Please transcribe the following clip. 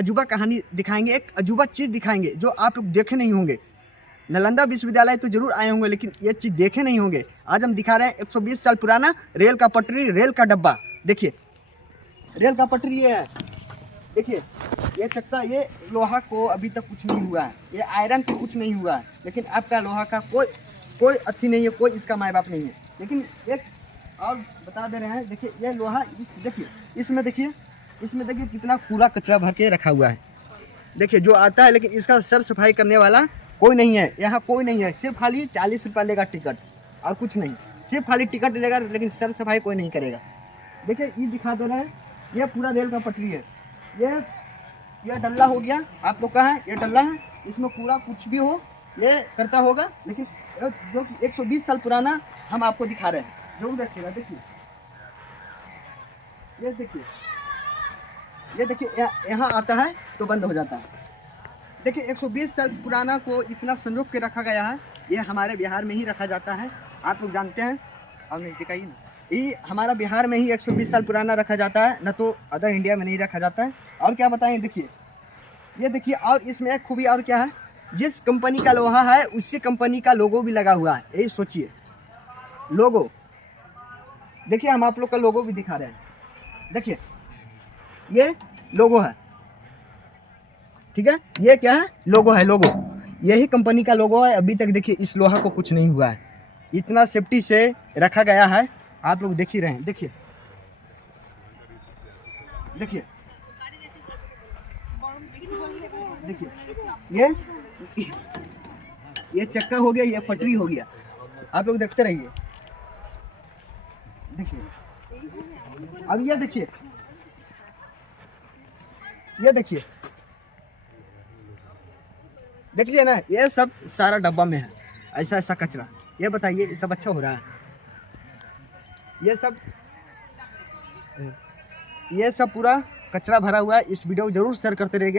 अजूबा कहानी दिखाएंगे, एक अजूबा चीज़ दिखाएंगे जो आप लोग देखे नहीं होंगे। नालंदा विश्वविद्यालय तो जरूर आए होंगे लेकिन ये चीज़ देखे नहीं होंगे। आज हम दिखा रहे हैं 120 साल पुराना रेल का पटरी, रेल का डब्बा। देखिए रेल का पटरी ये है, देखिए ये चक्का, ये लोहा को अभी तक कुछ नहीं हुआ है, ये आयरन को कुछ नहीं हुआ है, लेकिन आपका लोहा का कोई अथी नहीं है, कोई इसका माँ बाप नहीं है। लेकिन एक और बता दे रहे हैं, देखिए ये लोहा, देखिए इसमें देखिए कितना कूड़ा कचरा भर के रखा हुआ है। देखिए जो आता है लेकिन इसका सर सफाई करने वाला कोई नहीं है, यहाँ कोई नहीं है। सिर्फ खाली 40 रुपये लेगा टिकट और कुछ नहीं, सिर्फ खाली टिकट लेगा लेकिन सर सफाई कोई नहीं करेगा। देखिए ये दिखा दे रहे हैं, ये पूरा रेल का पटरी है। ये डल्ला हो गया, आप लोग का है ये डल्ला है, इसमें कूड़ा कुछ भी हो ये करता होगा, लेकिन जो कि 120 साल पुराना हम आपको दिखा रहे हैं, जरूर देखिएगा। ये देखिए यहाँ आता है तो बंद हो जाता है। देखिए 120 साल पुराना को इतना संजो के रखा गया है, ये हमारे बिहार में ही रखा जाता है, आप लोग जानते हैं। और नहीं दिखाइए ना, ये हमारा बिहार में ही 120 साल पुराना रखा जाता है, न तो अदर इंडिया में नहीं रखा जाता है। और क्या बताएं, देखिए ये देखिए, और इसमें एक खूबी और क्या है, जिस कंपनी का लोहा है उसी कंपनी का लोगो भी लगा हुआ है। यही सोचिए, लोगो देखिए, हम आप लोग का लोगो भी दिखा रहे हैं। देखिए ये लोगो है, ठीक है, ये क्या है, लोगो है, लोगो यही कंपनी का लोगो है। अभी तक देखिए इस लोहा को कुछ नहीं हुआ है, इतना सेफ्टी से रखा गया है, आप लोग देख ही रहे हैं। देखिए ये चक्का हो गया, ये पटरी हो गया, आप लोग देखते रहिए। देखिए अब ये देखिए देख लिया ना, ये सब सारा डब्बा में है ऐसा ऐसा कचरा। ये बताइए ये सब अच्छा हो रहा है? ये सब पूरा कचरा भरा हुआ है। इस वीडियो को जरूर शेयर करते रहिए।